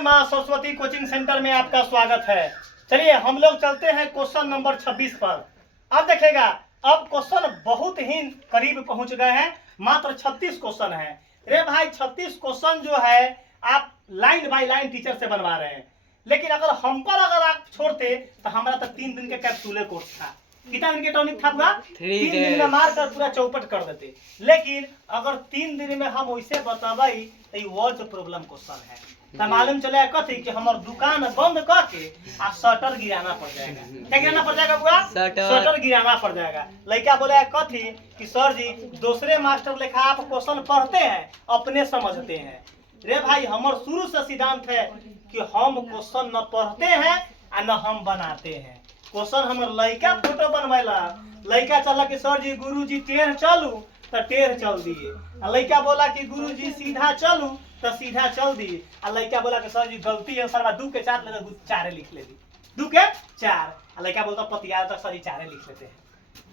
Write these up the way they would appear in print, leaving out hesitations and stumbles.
माँ Saraswati coaching centre में आपका स्वागत है। चलिए हम लोग चलते हैं क्वेश्चन नंबर 26 पर। अब देखिएगा, अब क्वेश्चन बहुत ही करीब पहुंच गए हैं, मात्र 36 क्वेश्चन है। रे भाई 36 क्वेश्चन जो है आप लाइन बाय लाइन टीचर से बनवा रहे हैं, लेकिन अगर हम पर अगर आप छोड़ते तो हमारा तो 3 दिन के कैप्सूले कोर्स था। कितना दिन के टॉनिक था पूरा? 3 दिन में मार कर पूरा चौपट कर देते। लेकिन अगर 3 दिन में हम वैसे बताबाई तो ये वर्ड प्रॉब्लम क्वेश्चन है। तो मालूम चले कथी कि हमार दुकान बंद करके आ शटर गिराना पड़ जाएगा। क्या गिराना पड़ जाएगा बुआ? शटर गिराना पड़ जाएगा। लड़का बोले कथी कि सर जी दूसरे मास्टर लेखा आप क्वेश्चन पढ़ते हैं, अपने समझते हैं। रे भाई हमार शुरू से सिद्धांत है कि हम क्वेश्चन न पढ़ते हैं और न हम बनाते हैं। क्वेश्चन हमार लड़का फोटो बनवाला, लड़का चला कि सर जी गुरु जी टेढ़ चलू तो टेढ़ चल दिए। लड़का बोला कि गुरु जी सीधा चलू तो सीधा चल दिए। लड़का बोला कि सर जी गलती है सर 2 के 4 ले 4 लिख ले दी 2 के 4। लड़का बोलता पतियार तक सर जी 4 लिख लेते हैं।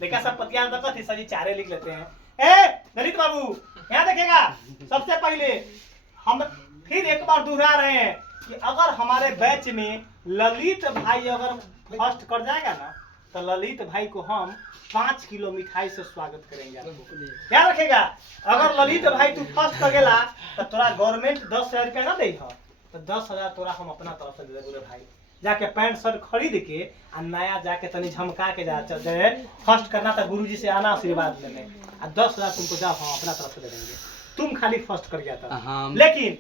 लड़का सब पतियार तक कथी सर जी 4 लिख लेते हैं। ए ललित बाबू यहाँ देखिएगा, सबसे पहले हम फिर एक बार दोहरा रहे हैं कि अगर हमारे बैच में ललित भाई अगर फर्स्ट कर जाएगा ना तो ललित भाई को हम 5 किलो मिठाई से स्वागत करेंगे। क्या रखेगा? अगर ललित भाई तू फर्स्ट कर गेला तो तोरा गवर्नमेंट 10,000 रुपया ना दे तो 10,000 तोरा हम अपना तरफ से दे देबे भाई। जाके पैंट शर्ट खरीद के आ नया जाके तनी झमका के जा चल जाए। फर्स्ट करना तो गुरुजी से आना आशीर्वाद लेने आ 10,000 तुमको जाओ हम अपना तरफ से दे देंगे। तुम खाली फर्स्ट कर गया था, लेकिन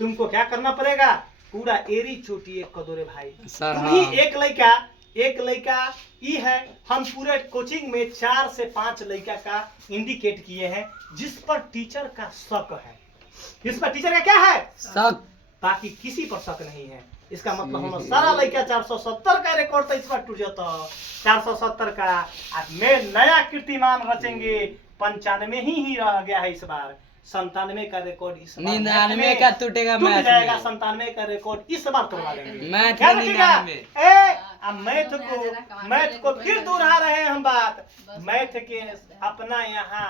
तुमको क्या करना पड़ेगा? पूरा एरी चोटी एक कदोरे भाई। तुम ही एक लड़का ये है। हम पूरे कोचिंग में 4 से 5 लड़का का इंडिकेट किए हैं जिस पर टीचर का शक है। जिस पर टीचर का क्या है? शक। बाकी किसी पर शक नहीं है। इसका मतलब हम सारा लड़का 470 का रिकॉर्ड तो इस बार टूट जाता। 470 का मैं नया कीर्तिमान रचेंगे। 95 ही रह गया है इस बार। 97 का रिकॉर्ड इस बार 99 का टूटेगा, टूट जाएगा। 97 का रिकॉर्ड इस बार तोड़वा देंगे। मैथ को फिर दोहरा रहे हैं हम बात। मैथ के अपना यहाँ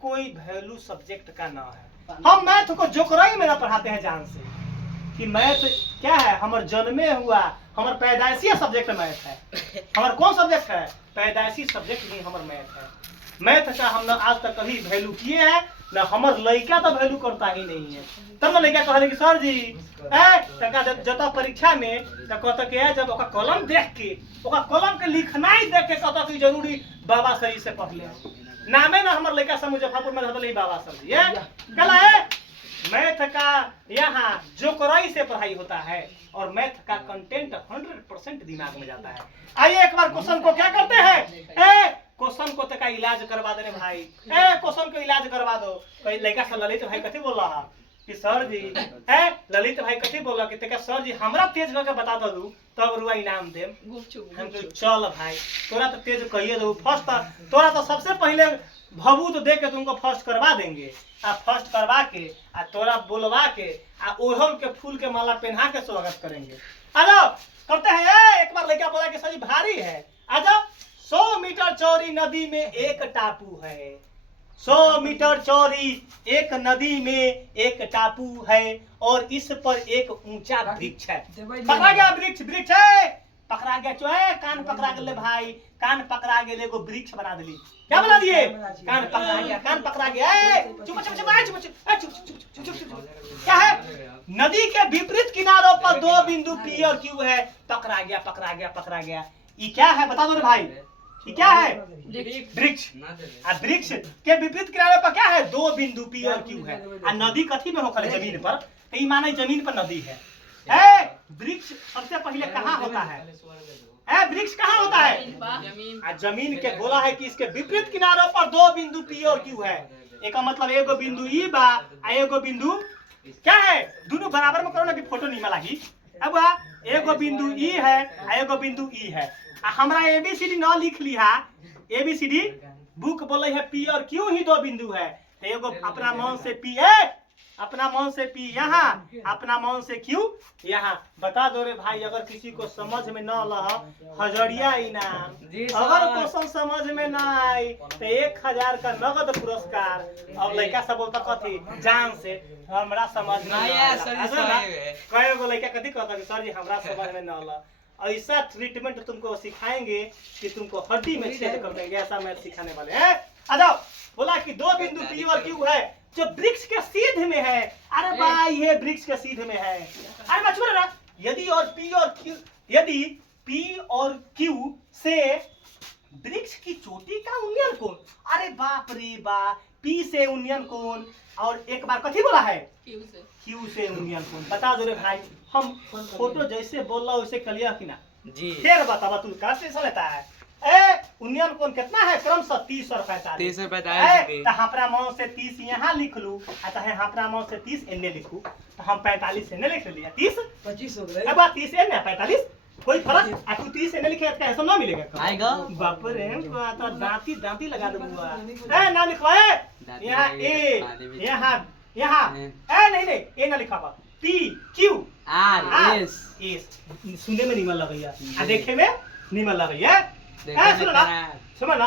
कोई वैल्यू सब्जेक्ट का ना है। हम मैथ को जोकराई में ना पढ़ाते हैं जान से कि मैथ क्या है। हमारे जन्मे हुआ हमारे पैदाइशी सब्जेक्ट मैथ है। हमारा कौन सब्जेक्ट है? पैदाइशी सब्जेक्ट ही हमारा मैथ है। मैथ का हम आज तक कभी वैल्यू किए हैं ना, हमार लड़का तो वैल्यू करता ही नहीं है। तब ना लड़का कहले कि सर जी जता परीक्षा में कहता कि जब ओका कलम देख के ओका कलम के लिखना ही देख के कहता कि जरूरी बाबा सर से पढ़ ले। नामे ना हमार लड़का सब मुजफ्फरपुर में रहता नहीं बाबा सर जी। कहला है मैथ का यहाँ जोकराई से पढ़ाई होता है और मैथ का कंटेंट 100% दिमाग में जाता है। आइए एक बार क्वेश्चन को क्या करते हैं, क्वेश्चन को तक इलाज करवा दे भाई। क्वेश्चन को इलाज करवा दो। लड़का से ललित भाई कथी बोल रहा कि सर जी ललित भाई कथी बोला कि तक सर जी हमरा तेज करके बता दू तब रुआ इनाम दे। हम चल भाई तोरा तो तेज कहिए दो फर्स्ट। तोरा तो सबसे पहले भभूत दे के तुमको फर्स्ट करवा देंगे। आ फर्स्ट करवा के आ तोरा बोलवा के आ ओढ़ल के फूल के माला पहना के स्वागत करेंगे। आ जाओ करते हैं। एक बार लड़का बोला कि सर जी भारी है। आ जाओ। 100 मीटर चौड़ी नदी में एक टापू है। 100 मीटर चौड़ी एक नदी में एक टापू है और इस पर एक ऊंचा वृक्ष है। पकड़ा गया वृक्ष है। पकड़ा गया जो है कान पकड़ा गए भाई। कान पकड़ा गए एगो वृक्ष बना दिली। क्या बना दिए? कान पकड़ा गया। क्या है? नदी के विपरीत किनारों पर 2 बिंदु P और Q है। पकड़ा गया। ये क्या है बता दो रे भाई। ये क्या है? वृक्ष। वृक्ष के विपरीत किनारे पर क्या है? 2 बिंदु P और Q है। नदी कथी में होकर जमीन पर? तो माने जमीन पर नदी है। वृक्ष सबसे पहले कहाँ होता है? वृक्ष कहाँ होता है? जमीन के बोला है कि इसके विपरीत किनारों पर 2 बिंदु P और Q है। एक मतलब एगो बिंदु ई बा एगो बिंदु क्या है? दोनों बराबर में करो ना कि फोटो नहीं मिलागी। अब एगो बिंदु ई है एगो बिंदु ई है। हमरा ABCD न लिख लिहा। ABCD बुक बोले है P और Q ही 2 बिंदु है। तो एगो अपना मन से P है अपना मन से पी यहाँ, अपना मन से क्यों यहाँ। बता दो रे भाई, अगर किसी को समझ में न लह, हजरिया इनाम। अगर क्वेश्चन समझ में न आई तो 1000 का नगद पुरस्कार। अब लड़का सब बोलता कथी जान से हमरा समझ में कई गो लड़का कथी कहता कि सर जी हमरा समझ में न आला। ऐसा ट्रीटमेंट तुमको सिखाएंगे कि तुमको हड्डी में छेद कर देंगे, ऐसा मैं सिखाने वाले हैं। आ जाओ। बोला कि 2 बिंदु पी और क्यू है जो वृक्ष के सीध में है। अरे भाई ये वृक्ष के सीध में है। अरे मैं छोड़ रहा, यदि पी और क्यू से वृक्ष की चोटी का उन्नयन कोण। अरे बाप रे बाप, पी से उन्नयन कोण और एक बार कथी बोला है क्यू से उन्नयन कोण। बता दो रे भाई, हम फोटो जैसे बोल रहा वैसे कलिया कि ना जी। फिर बता तू कैसे लेता है। उन्नयन कोण कितना है क्रमशः 30 और 45। तो हमरा मन से 30 यहाँ लिख लू, हमरा मन से 30 एने लिखू, तो हम 45 एने लिख लिया, 30 25 हो गए। अब 30 एने 45 कोई फर्क। आ तू 30 एने लिखे ऐसा ना मिलेगा आएगा। बाप रे तो दांती लगा दूंगा। ना लिखवाए यहाँ ए यहाँ नहीं ए ना लिखा पी क्यू आर एस। सुने में निमन लगैया आ देखे में निमन लगैया। सुनो ना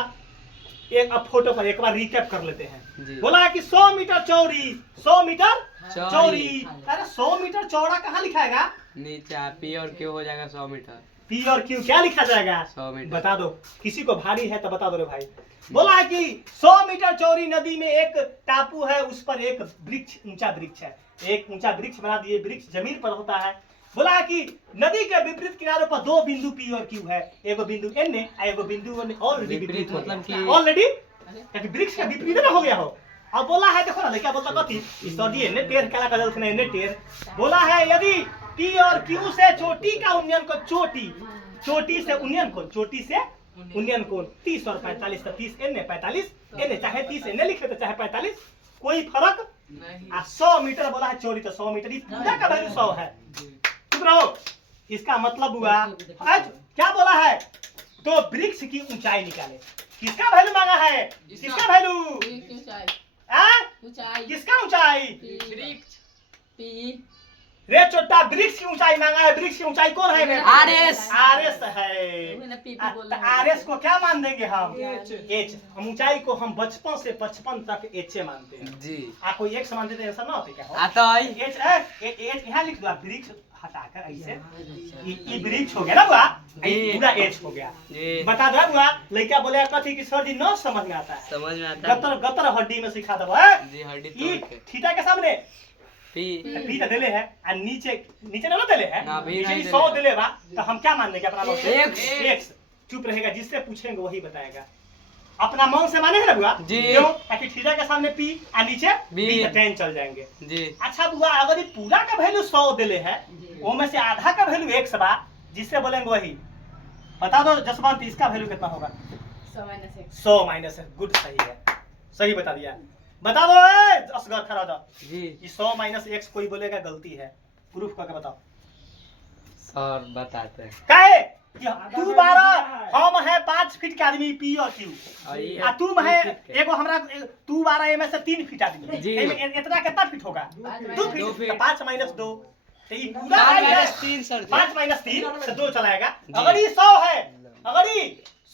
एक अब फोटो पर एक बार रिकैप कर लेते हैं। बोला है कि 100 मीटर चौड़ी, 100 मीटर चौड़ी। अरे 100 मीटर चौड़ा कहाँ लिखाएगा नीचे। पी और क्यू हो जाएगा 100 मीटर। पी और क्यू क्या लिखा जाएगा 100 मीटर। बता दो, किसी को भारी है तो बता दो रे भाई। बोला है कि 100 मीटर चौड़ी नदी में एक टापू है, उस पर एक वृक्ष ऊंचा वृक्ष है। एक ऊंचा वृक्ष बना दिए, वृक्ष जमीन पर होता है। बोला है कि नदी के विपरीत किनारों पर 2 बिंदु पी और क्यू है, एगो बिंदु एन है, एगो बिंदु ऑलरेडी विपरीत मतलब कि ऑलरेडी वृक्ष का विपरीत ना हो गया हो। अब बोला है देखो ना क्या बोलता कथी सर जी एने टेर क्या कर देलखिन एने टेर। बोला है यदि पी और क्यू से चोटी का उन्नयन को चोटी से उन्नयन कोण, चोटी से उन्नयन कोण 30 और 45। 30 एने 45 एने, चाहे 30 एने लिख लेते चाहे 45 कोई फर्क नहीं। 100 मीटर बोला है चोरी, तो 100 मीटर पूरा का वैल्यू 100 है। चुप रहो। इसका मतलब हुआ क्या बोला है तो वृक्ष की ऊंचाई निकाले। किसका वैल्यू मांगा है, किसका वैल्यू किसका ऊंचाई वृक्ष रे छोटा वृक्ष की ऊंचाई मांगा है। वृक्ष की ऊंचाई कौन है आरएस है। आरएस को क्या मान देंगे हम एच। हम ऊंचाई को हम बचपन से 55 तक एच मानते हैं जी। आप कोई एक मान देते ऐसा ना होते क्या एच यहाँ लिख दो। वृक्ष हटाकर ऐसे ये वृक्ष हो गया ना बुआ, पूरा एच हो गया। बता दो बुआ, लड़का बोले कथी कि सर जी न समझ में आता है, समझ में आता है गतर हड्डी में सिखा दो जी। हड्डी थीटा के सामने पी तो देले है और नीचे ना देले है, नीचे 100 देले बा, तो हम क्या मान लेंगे अपना मन से एक्स। चुप रहेगा, जिससे पूछेंगे वही बताएगा। अपना मन से माने है ना बुआ क्यों, ताकि थीटा के सामने पी और नीचे बी 10 चल जाएंगे जी। अच्छा बुआ अगर ये पूरा का वैल्यू 100 देले है, वो में से आधा का वैल्यू एक्स बा, जिससे बोलेंगे वही। बता दो जसवंत इसका वैल्यू कितना होगा 100 माइनस है। गुड, सही है, सही बता दिया। बता दो असगर खड़ा था जी। 100 माइनस एक्स कोई बोलेगा गलती है, प्रूफ करके बताओ सर। बताते हैं काहे कि तू 12 हम है 5 फीट के आदमी पी और क्यू, आ तुम है एगो हमरा तू 12 में से 3 फीट आदमी जी। इतना कितना फीट होगा 2 फीट। 5 माइनस 2 तो ये पूरा 3 सर 5 माइनस 3 से 2 चलाएगा। अगर ये 100 है, अगर ये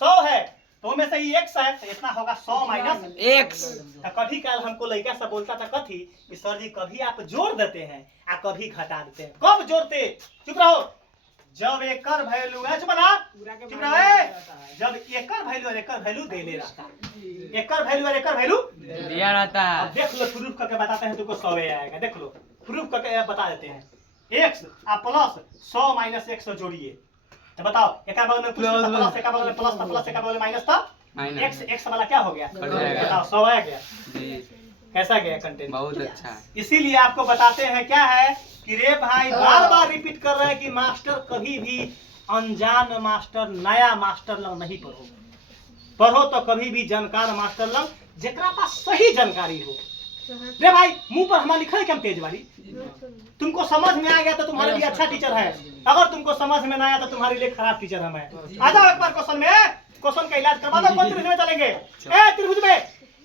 100 है तो में से ये एक्स है, तो इतना होगा 100 माइनस एक्स। तो कभी काल हमको लड़का सब बोलता था कथी कि सर जी कभी आप जोड़ देते हैं और कभी घटा देते हैं। कब जोड़ते, चुप रहो, जब एकर वैल्यू है, चुप रहो, जब एकर वैल्यू और एकर वैल्यू देने रहता है, एकर वैल्यू और एकर वैल्यू दिया रहता है। अब देख लो, प्रूफ करके बताते हैं, तुमको 100 आएगा। देख लो, प्रूफ करके बता देते हैं। एक्स आप प्लस 100 माइनस एक्स जोड़िए, तो बताओ एक बगल में प्लस, एक बगल में प्लस, प्लस एक बगल में माइनस, था एक्स एक्स वाला क्या हो गया, बताओ 100 आ गया जी। कैसा गया कंटेंट, बहुत अच्छा। इसीलिए आपको बताते हैं क्या है कि रे भाई बार बार रिपीट कर रहे हैं कि मास्टर कभी भी अनजान मास्टर, नया मास्टर लग नहीं पढ़ो तो कभी भी जानकार मास्टर लग, जेकरा पास सही जानकारी हो। रे भाई मुंह पर हमारा लिखा है क्या तेज वाली, तुमको समझ में आ गया तो तुम्हारे लिए अच्छा टीचर है, अगर तुमको समझ में ना आया तो तुम्हारे लिए खराब टीचर है मैं। आ जाओ एक बार क्वेश्चन में, क्वेश्चन का इलाज करवा दो। कौन त्रिभुज में चलेंगे, त्रिभुज में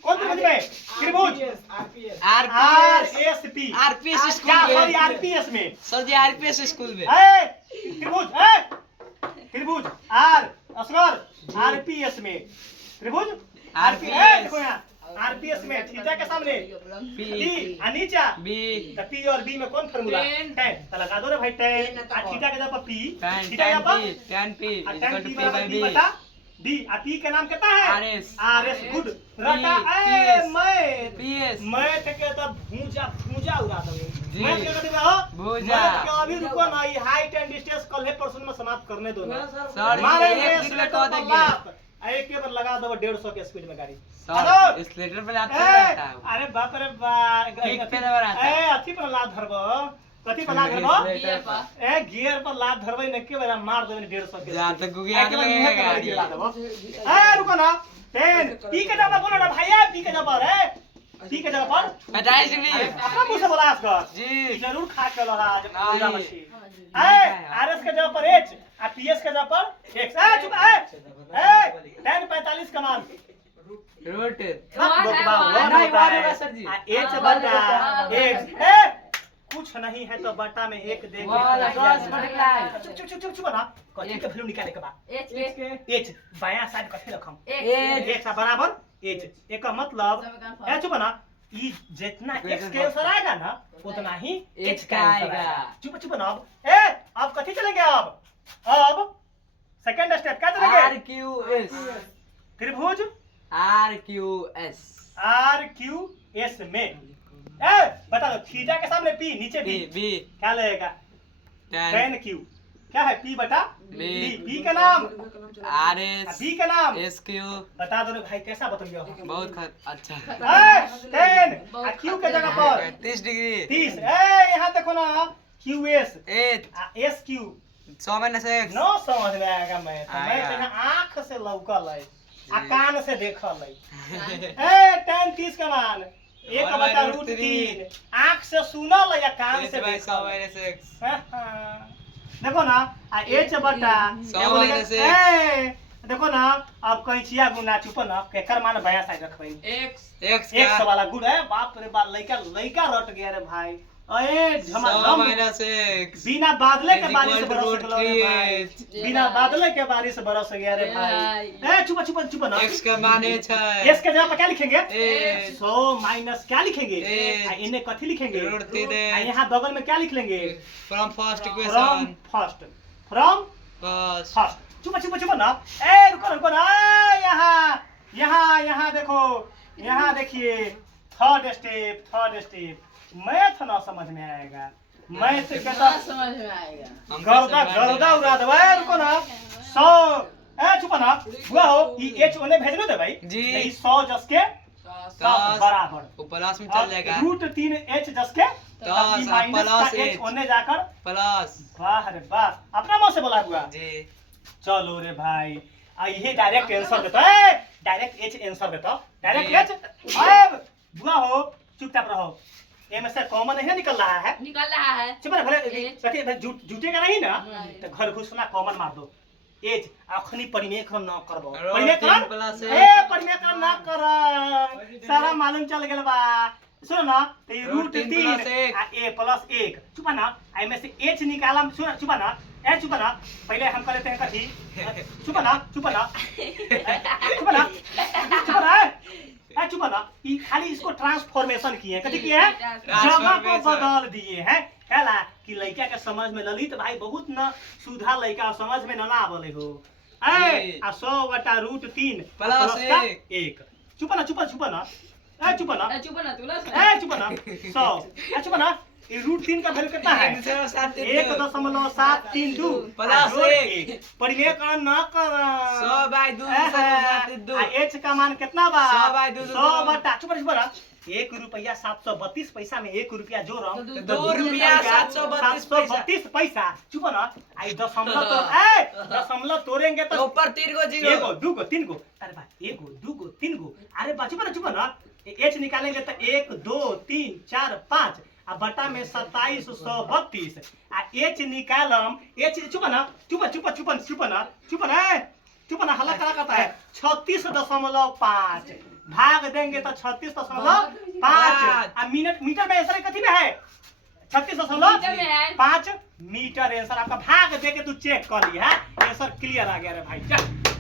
कौन त्रिभुज में? त्रिभुज आरपीएस आरएसपी स्कूल में सॉरी आरपीएस में सर जी आरपीएस स्कूल में त्रिभुज आर असगर आरपीएस में त्रिभुज RPS देखो यहाँ आरपीएस में थीटा के सामने पी टी नीचा बी तो पी और बी में कौन फार्मूला टेन तो लगा दो रे भाई टेन थीटा के जगह पर पी tan थीटा के जगह पर tan p tan equal to p p by B b बटा डी आ पी का नाम कितना है RS आरएस गुड रटा PS मैं PS मैथ के तो भूजा भूजा उड़ा दोगे जी। मैथ के कहते हो भूजा। मैथ के अभी रुको ना ये हाइट एंड डिस्टेंस कल है परसों में समाप्त करने दो ना सर मारेंगे एक दिन में कह देंगे एक के बार लगा दो 150 के स्पीड में गाड़ी सर इस लेटर पे आप रहता है अरे बाप रे बाप किक पे नंबर आता है। अथी पर लात धरबो कथी पर लात धरबो गियर पर लात धरबो ने के बार मार देबे 150 के जा तो गुगी आगे लगेगा गाड़ी ए रुको ना टेन पी के जगह बोलो ना भैया पी के जगह पर है पी के जगह पर 25 डिग्री अपना मुंह से बोला आसकर जी जरूर खा के लगा आज पूरा नहीं। मछली आरएस के जगह पर एच और पीएस के जगह पर एक्स ए चुप ए 10:45 का मान रूट नहीं होगा सर जी। एच बटा एक्स ए कुछ नहीं है तो बटा में एक दे चुप चुप चुप चुप चुप ना कथी के वैल्यू निकाले के बाद एच बायां साइड कथी रखम एक सा बराबर एच एक का मतलब ए चुप ना ई जितना एक्स के आंसर आएगा ना उतना ही एच का आंसर आएगा चुप चुप ना अब कथी चलेंगे अब सेकंड स्टेप क्या चलेंगे आरक्यूएस त्रिभुज आरक्यूएस आरक्यूएस में बता दो थीटा के सामने पी नीचे बी बी बी क्या लगेगा tan tan क्यू क्या है पी बटा बी बी का नाम आरएस बी का नाम एसक्यू बता दो रे भाई कैसा बतलियो बहुत अच्छा 10 क्यू के जगह पर 30 डिग्री 30 यहाँ देखो ना QS 8 S Q 100 minus x नो समझ में आएगा मैं आएगा। तो यहाँ आंख से लौकल है आ जी। कान से देखल है 10 30 का मान एक One बटा by रूट root 3 आंख से सुनल या कान से 100 देखल माइनस x देखो ना आ एच बटा 100 एगो माइनस ए, देखो ना अब कैंचिया गुना चुप ना केकर मान बया साइड रखबई x एक का वाला गुड है बाप रे बाप लइका रट गया रे भाई अरे 100 झमाझम माइनस x बिना बादले के is बारिश equal to बरस root गलो रे भाई 3h। बिना बादले के बारिश बरस गया रे भाई ए चुप चुप चुप ना x का मान h है एस के जगह पर क्या लिखेंगे H। 100 माइनस क्या लिखेंगे H। आ इन्हें कथी लिखेंगे रूट 3h। आ यहाँ बगल में क्या लिख लेंगे from first from equation first from first first चुप चुप ना ए रुको ना यहाँ देखो यहाँ देखिए थर्ड स्टेप मैथ ना समझ में आएगा मैथ के तो गर्दा उड़ा दे भाई रुको ना 100 ए चुप ना हुआ हो ये एच ओने भेजनो दे भाई जी। ये 100 जस के 10 बराबर वो प्लस में चल जाएगा रूट 3 एच जस के 10 माइनस का प्लस एच h ओने जाकर प्लस वाह रे वाह अपना मुंह से बोला हुआ जी चलो रे भाई ये डायरेक्ट आंसर देता है डायरेक्ट एच आंसर देता डायरेक्ट जी। एच अब बुआ हो चुपचाप रहो ये में से कॉमन नहीं निकल रहा है निकल रहा है चुप रह भले H। कहते झूठेगा नहीं ना नहीं। तो घर घुसना कॉमन मार दो एच अखनी परिमेकरण न करबो रोड परिमेकरण 3 प्लस ए परिमेकरण ना कर सारा मालूम चल गेल बा सुनो ना तो ये रूट रूट 3 प्लस 3 एक। आ ए प्लस 1 चुप ना आई में से एच निकालम सुन चुप ना ए चुप ना पहले हम कर लेते हैं कथी चुप ना चुप ना ए चुप ना ये खाली इसको ट्रांसफॉर्मेशन किए हैं कथी किए हैं जगह को बदल दिए हैं कहला कि लड़का के समझ में ललित भाई बहुत न सुधा लड़का समझ में न आवले हो ए आ 100 बटा रूट 3 प्लस का एक। 1 चुप ना ए चुप ना चुप ना तू लस ए चुप ना 100 ए चुप ना ये रूट 3 का वैल्यू कितना है 1.732 प्लस एक। परिमेकरण न कर 100 बाय 2 एच का मान कितना बा 100 बाय दो, 100 बटा चुप रह 1 रुपया 732 पैसा में 1 रुपया जोड़म तो तो 2 रुपया 732 पैसा चुप ना आई दशमलव तो ए दशमलव तोड़ेंगे तो ऊपर 3 को जीरो एगो दूगो तीनगो अरे बा एगो दूगो तीनगो अरे बा चुप ना एच निकालेंगे तो 1 2 3 4 5 आ बटा में 2732 आ एच निकालम एच चुप ना हल्ला करा करता है 36.5 भाग देंगे तो 36.5 अब मीटर में आंसर कथी में है 36.5 मीटर आंसर आपका भाग दे के तू चेक कर ली है आंसर क्लियर आ गया रे भाई जा